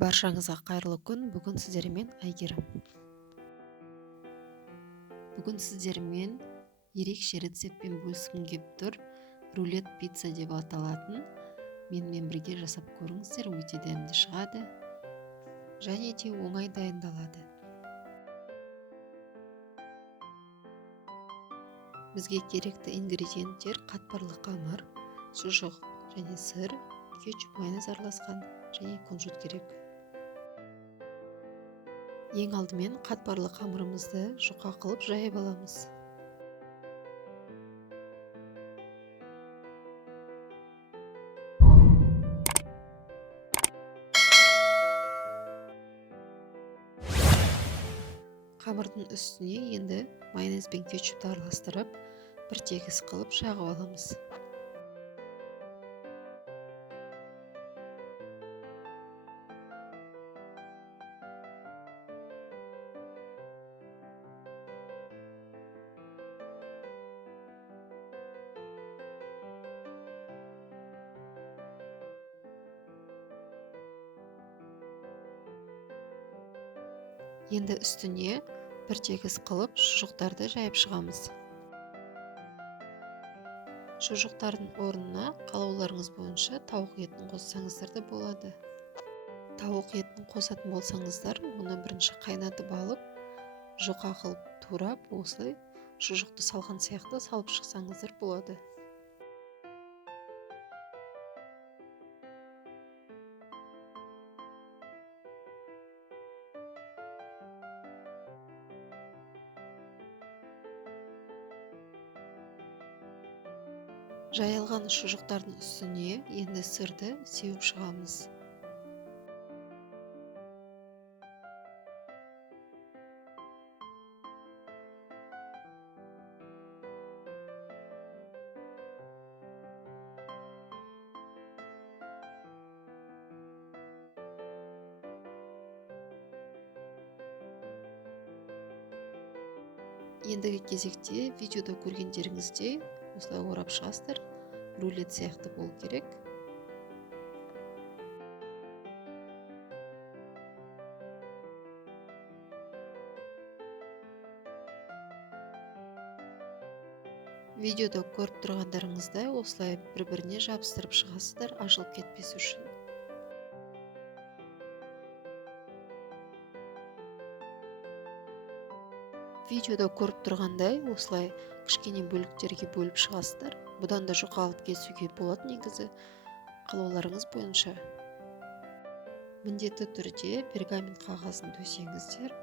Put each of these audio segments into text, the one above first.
Баршаңызға қайырлы күн. Бүгін сіздермен Айгерім. Бүгін сіздермен ерекше рецептпен бөліскім келіп тұр. Рулет пицца деп аталатын. Менімен бірге жасап көріңіздер, өте дәмді шығады және де оңай дайындалады. Бізге керекті ингредиенттер: қатпарлы қамыр, шұжық және сыр, кетчуп, майонез араласқан және кунжут керек. Ең алдымен қатпарлы қамырымызды жұқа қылып жайып аламыз. Қамырдың үстіне енді майонез бен кетчупты араластырып, бір тегіс қылып жағып аламыз. Енді үстіне бір тегіс қылып шұжықтарды жайып шығамыз. Шұжықтардың орнына қалауларыңыз бойынша тауық етін қоссаңыздар да болады. Тауық етін қосатын болсаңыздар, оны бірінші қайнатып алып, жұқа қылып турап, осылай шұжықты салған сияқты салып шықсаңыздар болады. Жайылған шұжықтардың үстіне енді сырды сеуіп шығамыз. Ендігі кезекте видеода көргендеріңіздей осылай орап шығасыздар. Рулет сияқты болу керек. Видеода көріп тұрғандарыңыздай осылай бір-біріне жабыстырып шығасыздар, ашылып кетпес үшін. Видеода көріп тұрғандай осылай кішкене бөліктерге бөліп шығасыздар. Бұдан да жұқа алып кесуге болады негізі, қалауларыңыз бойынша. Міндетті түрде пергамент қағазын төсеңіздер.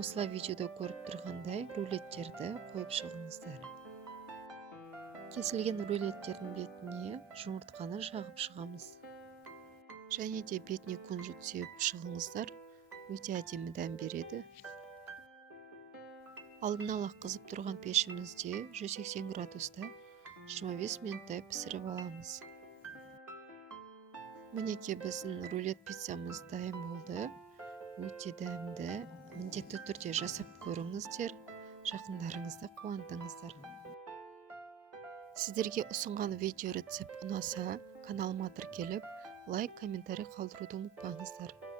Осылай видеода көріп тұрғандай рулеттерді қойып шығыңыздар. Кесілген рулеттердің бетіне жұмыртқаны жағып шығамыз. Және де бетіне кунжут сеуіп шығыңыздар. Өте әдемі дәм береді. Алдын ала қызып тұрған пешімізде 180 градуста 25 минуттай пісіріп аламыз. Мінекей біздің рулет пиццамыз дайын болды. Өте дәмді. Міндетті түрде жасап көріңіздер. Жақындарыңызды қуантыңыздар. Сіздерге ұсынған видео рецепт ұнаса, каналыма тіркеліп, лайк, комментарий қалдыруды ұмытпаңыздар.